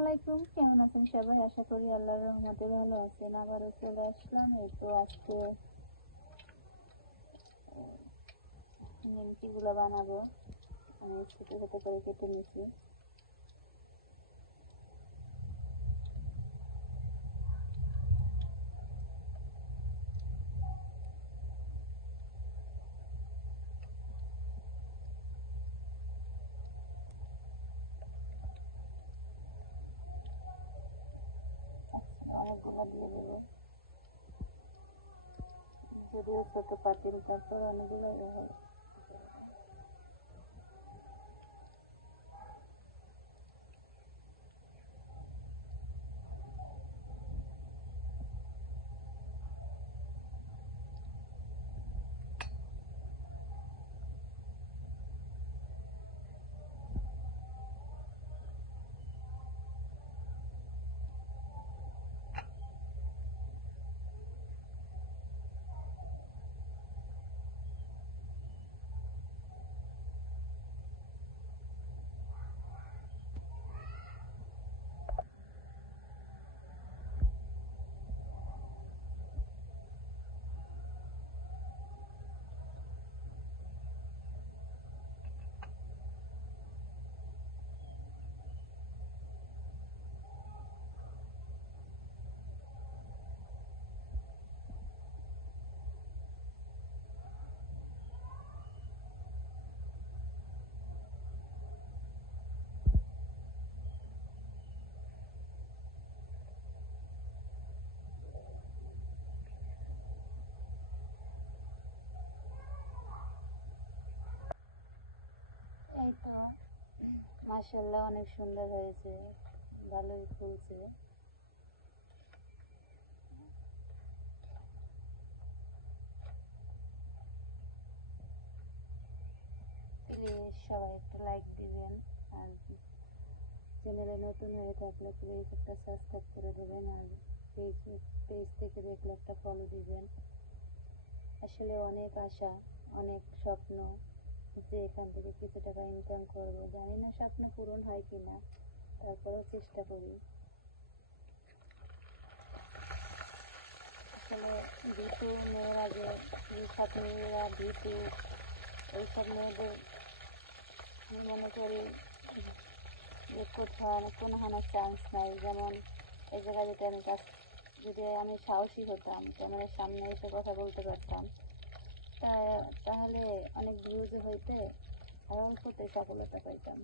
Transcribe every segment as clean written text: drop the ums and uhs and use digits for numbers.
আলাইকুম, কেমন আছেন সবাই? আশা করি আল্লাহর রহমতে ভালো আছেন। আবারও চলে আসলাম। এই তো আজকে নিমকি গুলো বানাবো। আমি ছোট ছোট করে কেটে নিয়েছি। অনেকগুলো দিয়ে দেবো, যদিও ছোট পাতিল, তারপর অনেকগুলো হবে। এই তো মাশাআল্লাহ, অনেক সুন্দর হয়েছে, ভালোই ফুলছে। প্লিজ সবাই একটা লাইক দিবেন, আর চ্যানেলে নতুন হয়ে থাকলে প্লিজ একটা সাবস্ক্রাইব করে দেবেন, আর পেজ থেকে দেখলে একটা ফলো দিবেন। আসলে অনেক আশা, অনেক স্বপ্ন যে এখান থেকে কিছু টাকা ইনকাম করব। জানি না স্বপ্ন পূরণ হয় কিনা, তারপরেও চেষ্টা করি। আসলে ভীতু মেয়েরা, যে ছাত্র মেয়েরা ভীতু, এইসব মেয়েদের আমি মনে করি যে কোথাও কোনো হানার চান্স নাই। যেমন এই জায়গায় যদি আমি যদি আমি সাহসী হতাম, ক্যামেরার সামনে এসে কথা বলতে পারতাম, তাহলে অনেক ভিউজ হইতে আর অল্পতে সফলতা পাইতাম।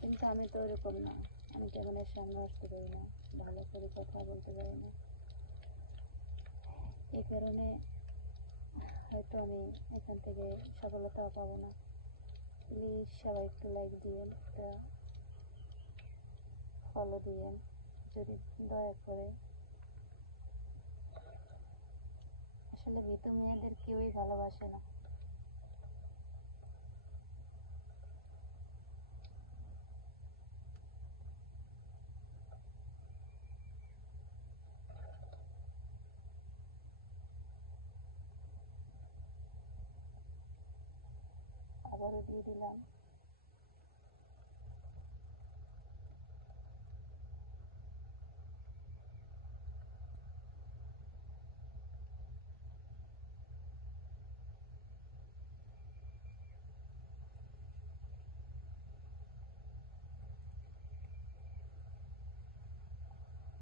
কিন্তু আমি তো ওরকম না, আমি ক্যামেরার সামনে আসতে পারি না, ভালো করে কথা বলতে পারি না। এই কারণে হয়তো আমি এখান থেকে সফলতাও পাবো না। প্লিজ সবাই একটু লাইক দিয়েন, একটা ফলো দিয়েন যদি দয়া করে। আসলে ভীতু মেয়েদের কেউই ভালোবাসে না। আবারও দিয়ে দিলাম।